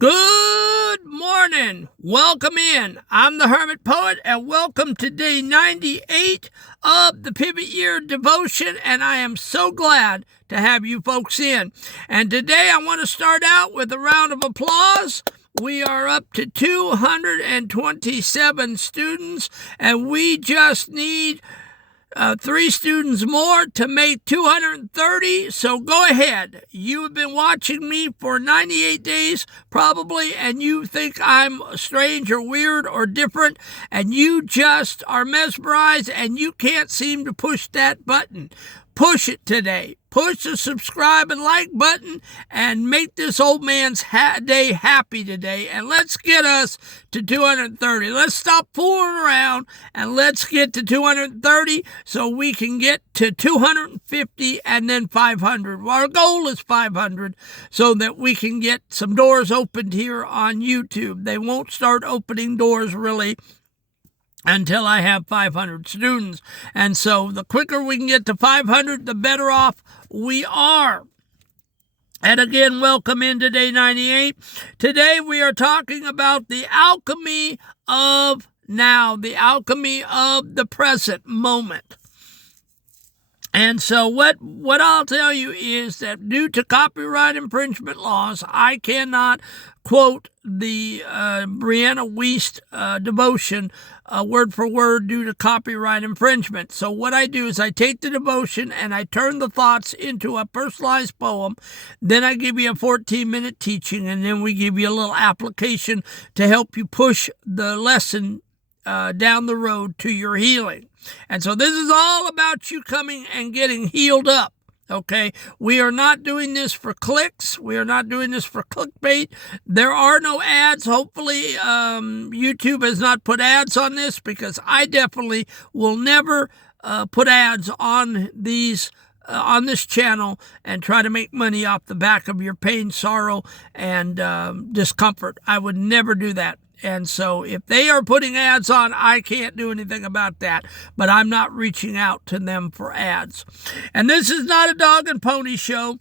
Good morning. Welcome in. I'm the Hermit Poet, and welcome to day 98 of the Pivot Year Devotion, and I am so glad to have you folks in. And today I want to start out with a round of applause. We are up to 227 students, and we just need 3 students more to make 230, so go ahead. You have been watching me for 98 days probably, and you think I'm strange or weird or different, and you just are mesmerized and you can't seem to push that button. Push it today. Push the subscribe and like button and make this old man's day happy today. And let's get us to 230. Let's stop fooling around and let's get to 230 so we can get to 250 and then 500. Our goal is 500 so that we can get some doors opened here on YouTube. They won't start opening doors really until I have 500 students. And so the quicker we can get to 500, the better off we are. And again, welcome into day 98. Today we are talking about the alchemy of now, the alchemy of the present moment. And so what I'll tell you is that due to copyright infringement laws, I cannot quote the Brianna Wiest devotion word for word due to copyright infringement. So what I do is I take the devotion and I turn the thoughts into a personalized poem. Then I give you a 14-minute teaching, and then we give you a little application to help you push the lesson down the road to your healing. And so this is all about you coming and getting healed up, okay? We are not doing this for clicks. We are not doing this for clickbait. There are no ads. Hopefully, YouTube has not put ads on this, because I definitely will never put ads on these on this channel and try to make money off the back of your pain, sorrow, and discomfort. I would never do that. And so if they are putting ads on, I can't do anything about that. But I'm not reaching out to them for ads. And this is not a dog and pony show.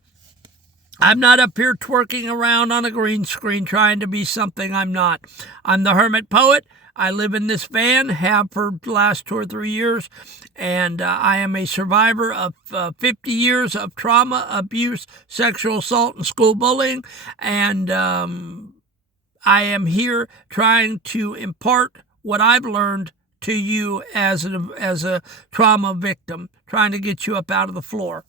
I'm not up here twerking around on a green screen trying to be something I'm not. I'm the Hermit Poet. I live in this van, have for the last 2 or 3 years, and I am a survivor of 50 years of trauma, abuse, sexual assault, and school bullying, and I am here trying to impart what I've learned to you as a trauma victim, trying to get you up out of the floor.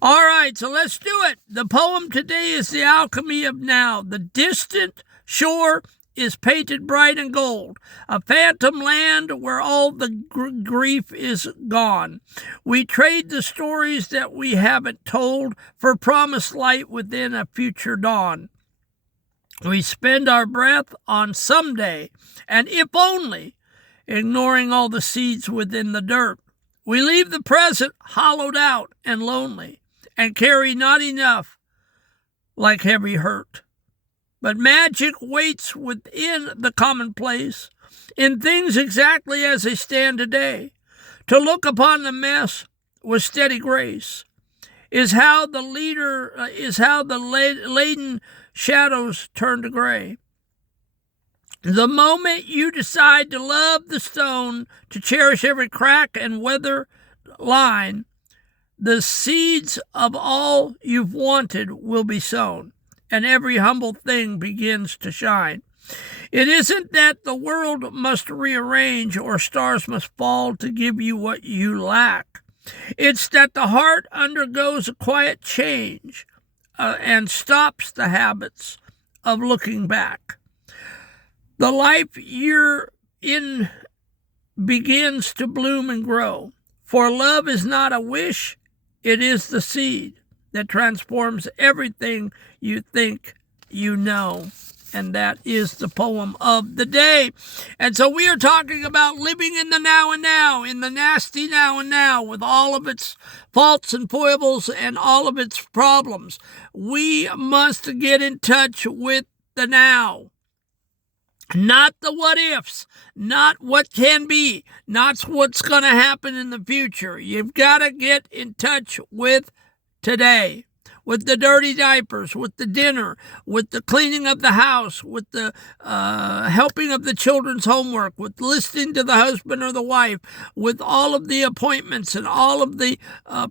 All right, so let's do it. The poem today is The Alchemy of Now. The distant shore is painted bright and gold, a phantom land where all the grief is gone. We trade the stories that we haven't told for promised light within a future dawn. We spend our breath on someday, and if only, ignoring all the seeds within the dirt. We leave the present hollowed out and lonely, and carry not enough like heavy hurt. But magic waits within the commonplace, in things exactly as they stand today. To look upon the mess with steady grace is how the laden shadows turn to gray. The moment you decide to love the stone, to cherish every crack and weather line, the seeds of all you've wanted will be sown, and every humble thing begins to shine. It isn't that the world must rearrange or stars must fall to give you what you lack. It's that the heart undergoes a quiet change and stops the habits of looking back. The life you're in begins to bloom and grow. For love is not a wish, it is the seed that transforms everything you think you know. And that is the poem of the day. And so we are talking about living in the now and now, in the nasty now and now, with all of its faults and foibles and all of its problems. We must get in touch with the now. Not the what ifs, not what can be, not what's going to happen in the future. You've got to get in touch with today. with the dirty diapers, with the dinner, with the cleaning of the house, with the helping of the children's homework, with listening to the husband or the wife, with all of the appointments and all of the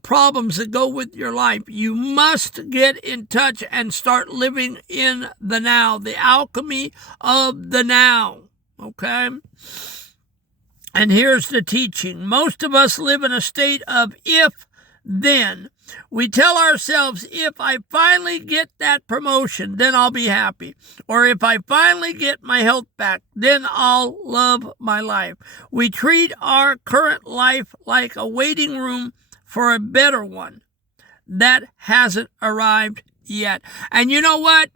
problems that go with your life. You must get in touch and start living in the now, the alchemy of the now, okay? And here's the teaching. Most of us live in a state of if-then. We tell ourselves, if I finally get that promotion, then I'll be happy. Or if I finally get my health back, then I'll love my life. We treat our current life like a waiting room for a better one that hasn't arrived yet. And you know what?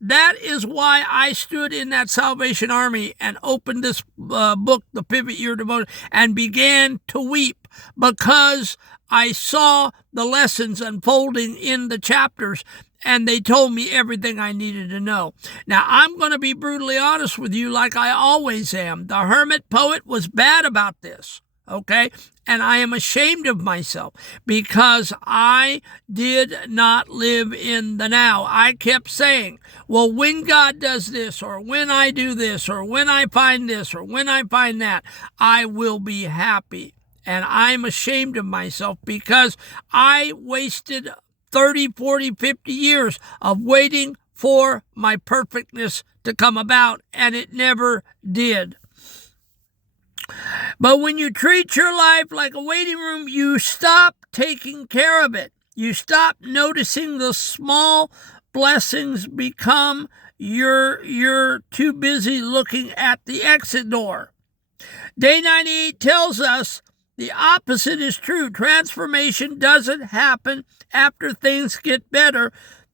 That is why I stood in that Salvation Army and opened this book, The Pivot Year Devotion, and began to weep because I saw the lessons unfolding in the chapters, and they told me everything I needed to know. Now, I'm going to be brutally honest with you like I always am. The hermit poet was bad about this, okay? And I am ashamed of myself because I did not live in the now. I kept saying, well, when God does this, or when I do this, or when I find this, or when I find that, I will be happy. And I'm ashamed of myself because I wasted 30, 40, 50 years of waiting for my perfectness to come about, and it never did. But when you treat your life like a waiting room, you stop taking care of it. You stop noticing the small blessings become you're too busy looking at the exit door. Day 98 tells us the opposite is true. Transformation doesn't happen after things get better.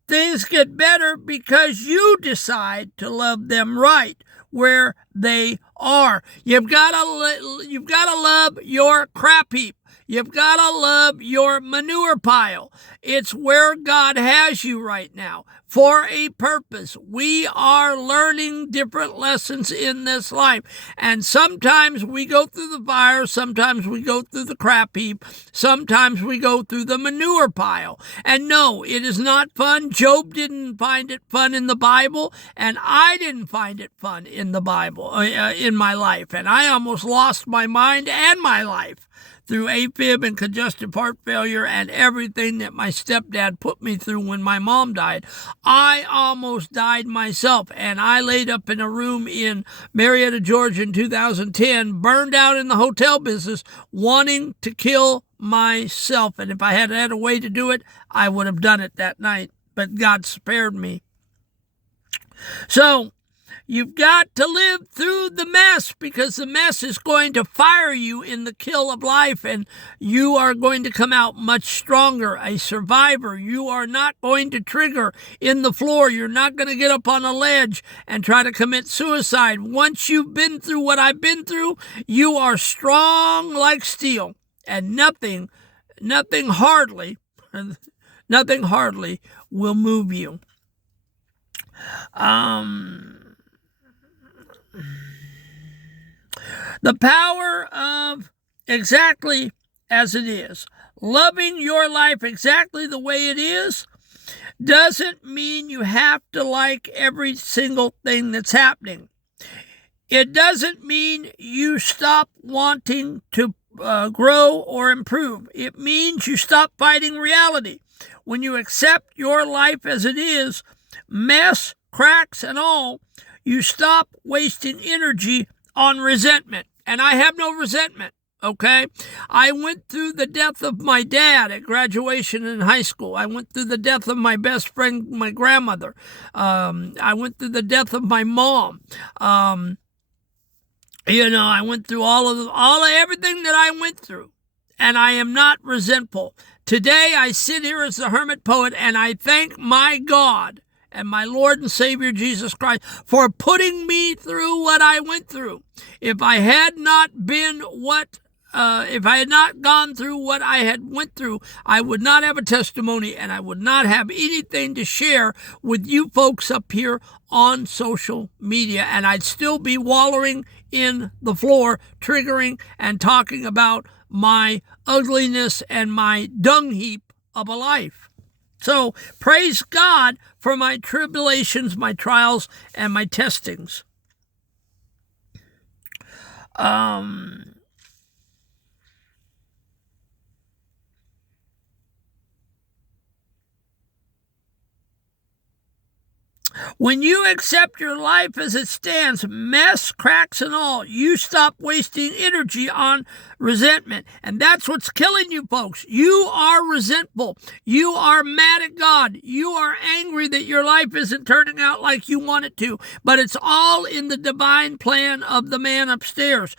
Things get better because you decide to love them right where they are. You've got to love your crap heap. You've got to love your manure pile. It's where God has you right now for a purpose. We are learning different lessons in this life. And sometimes we go through the fire. Sometimes we go through the crap heap. Sometimes we go through the manure pile. And no, it is not fun. Job didn't find it fun in the Bible. And I didn't find it fun in the Bible, in my life. And I almost lost my mind and my life through AFib and congestive heart failure and everything that my stepdad put me through when my mom died. I almost died myself, and I laid up in a room in Marietta, Georgia in 2010, burned out in the hotel business, wanting to kill myself. And if I had had a way to do it, I would have done it that night, but God spared me. So, you've got to live through the mess because the mess is going to fire you in the kill of life, and you are going to come out much stronger, a survivor. You are not going to trigger in the floor. You're not going to get up on a ledge and try to commit suicide. Once you've been through what I've been through, you are strong like steel, and nothing hardly will move you. The power of exactly as it is. Loving your life exactly the way it is doesn't mean you have to like every single thing that's happening. It doesn't mean you stop wanting to grow or improve. It means you stop fighting reality. When you accept your life as it is, mess, cracks, and all, you stop wasting energy on resentment. And I have no resentment, okay? I went through the death of my dad at graduation in high school. I went through the death of my best friend, my grandmother. I went through the death of my mom. I went through all of everything that I went through. And I am not resentful. Today I sit here as the hermit poet, and I thank my God and my Lord and Savior Jesus Christ for putting me through what I went through. If I had not gone through what I had went through, I would not have a testimony, and I would not have anything to share with you folks up here on social media, and I'd still be wallowing in the floor, triggering and talking about my ugliness and my dung heap of a life. So praise God for my tribulations, my trials, and my testings. When you accept your life as it stands, mess, cracks, and all, you stop wasting energy on resentment. And that's what's killing you, folks. You are resentful. You are mad at God. You are angry that your life isn't turning out like you want it to. But it's all in the divine plan of the man upstairs.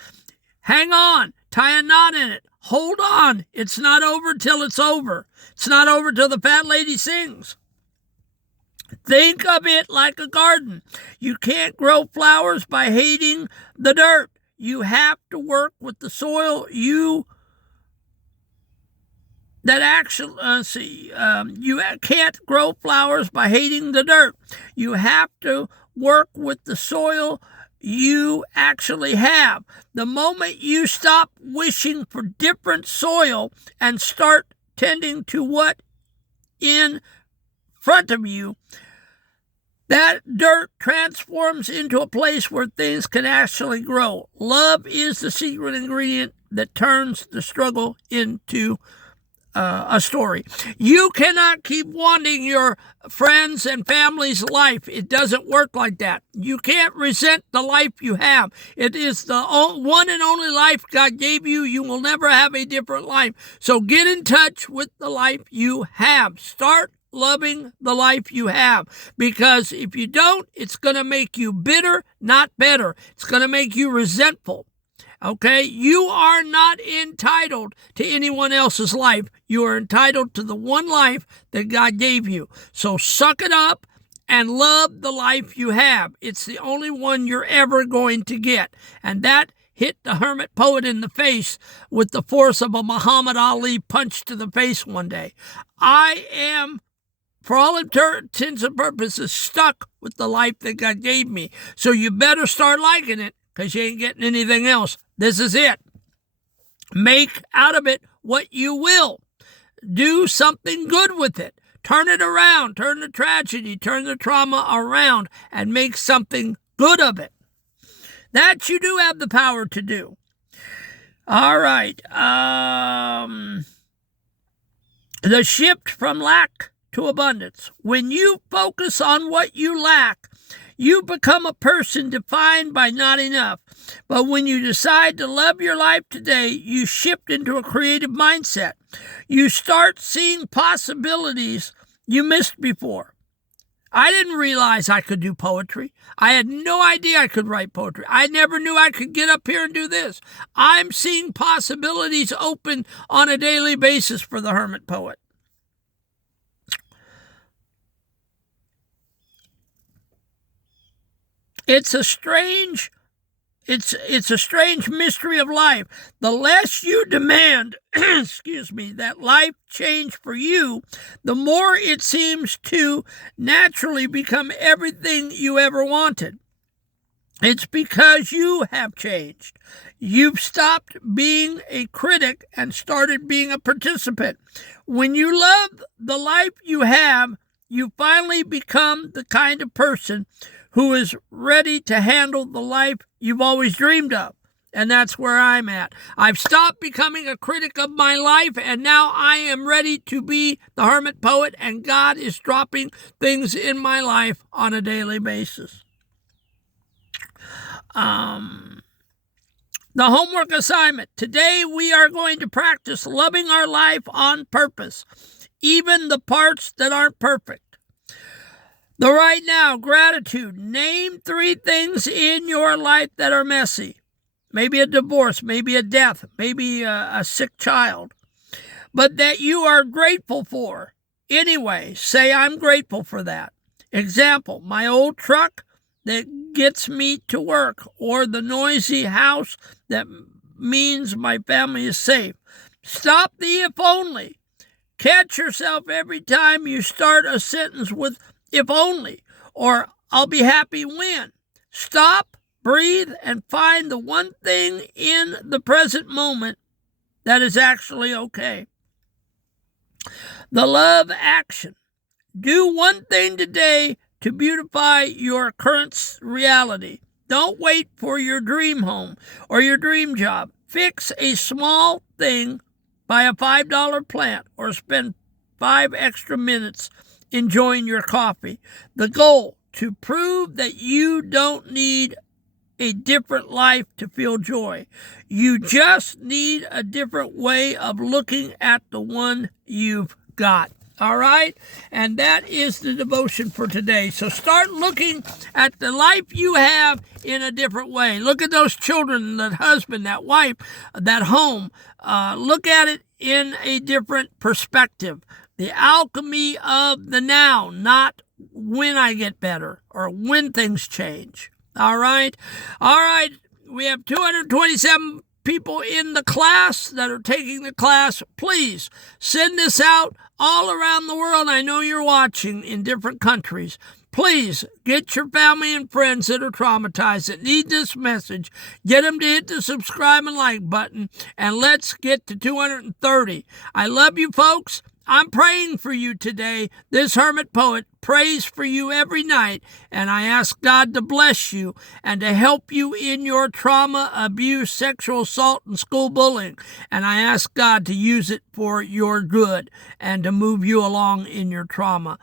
Hang on. Tie a knot in it. Hold on. It's not over till it's over. It's not over till the fat lady sings. Think of it like a garden. You can't grow flowers by hating the dirt. You have to work with the soil. You can't grow flowers by hating the dirt. You have to work with the soil you actually have. The moment you stop wishing for different soil and start tending to what in front of you, that dirt transforms into a place where things can actually grow. Love is the secret ingredient that turns the struggle into a story. You cannot keep wanting your friends and family's life. It doesn't work like that. You can't resent the life you have. It is the one and only life God gave you. You will never have a different life. So get in touch with the life you have. Start loving the life you have, because if you don't, it's going to make you bitter, not better. It's going to make you resentful. Okay? You are not entitled to anyone else's life. You are entitled to the one life that God gave you. So suck it up and love the life you have. It's the only one you're ever going to get. And that hit the hermit poet in the face with the force of a Muhammad Ali punch to the face one day. I am, for all intents and purposes, stuck with the life that God gave me. So you better start liking it, because you ain't getting anything else. This is it. Make out of it what you will. Do something good with it. Turn it around. Turn the tragedy, turn the trauma around, and make something good of it. That you do have the power to do. All right. The shift from lack to abundance. When you focus on what you lack, you become a person defined by not enough. But when you decide to love your life today, you shift into a creative mindset. You start seeing possibilities you missed before. I didn't realize I could do poetry. I had no idea I could write poetry. I never knew I could get up here and do this. I'm seeing possibilities open on a daily basis for the hermit poet. It's a strange mystery of life. The less you demand, that life change for you, the more it seems to naturally become everything you ever wanted. It's because you have changed. You've stopped being a critic and started being a participant. When you love the life you have, you finally become the kind of person who is ready to handle the life you've always dreamed of. And that's where I'm at. I've stopped becoming a critic of my life, and now I am ready to be the hermit poet, and God is dropping things in my life on a daily basis. The homework assignment. Today we are going to practice loving our life on purpose, even the parts that aren't perfect. The right now, gratitude. Name 3 things in your life that are messy. Maybe a divorce, maybe a death, maybe a sick child, but that you are grateful for. Anyway, say, I'm grateful for that. Example, my old truck that gets me to work, or the noisy house that means my family is safe. Stop the if only. Catch yourself every time you start a sentence with if only, or I'll be happy when. Stop, breathe, and find the one thing in the present moment that is actually okay. The love action. Do one thing today to beautify your current reality. Don't wait for your dream home or your dream job. Fix a small thing, buy a $5 plant, or spend 5 extra minutes enjoying your coffee. The goal, to prove that you don't need a different life to feel joy. You just need a different way of looking at the one you've got. All right? And that is the devotion for today. So start looking at the life you have in a different way. Look at those children, that husband, that wife, that home. Look at it in a different perspective. The alchemy of the now, not when I get better or when things change. All right? All right. We have 227 people in the class that are taking the class. Please send this out all around the world. I know you're watching in different countries. Please get your family and friends that are traumatized, that need this message. Get them to hit the subscribe and like button, and let's get to 230. I love you, folks. I'm praying for you today. This hermit poet prays for you every night, and I ask God to bless you and to help you in your trauma, abuse, sexual assault, and school bullying. And I ask God to use it for your good and to move you along in your trauma.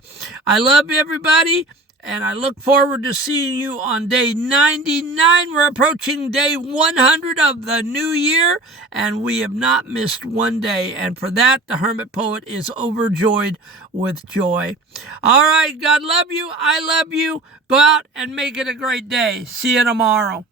I love everybody, and I look forward to seeing you on day 99. We're approaching day 100 of the new year, and we have not missed one day. And for that, the Hermit Poet is overjoyed with joy. All right, God love you. I love you. Go out and make it a great day. See you tomorrow.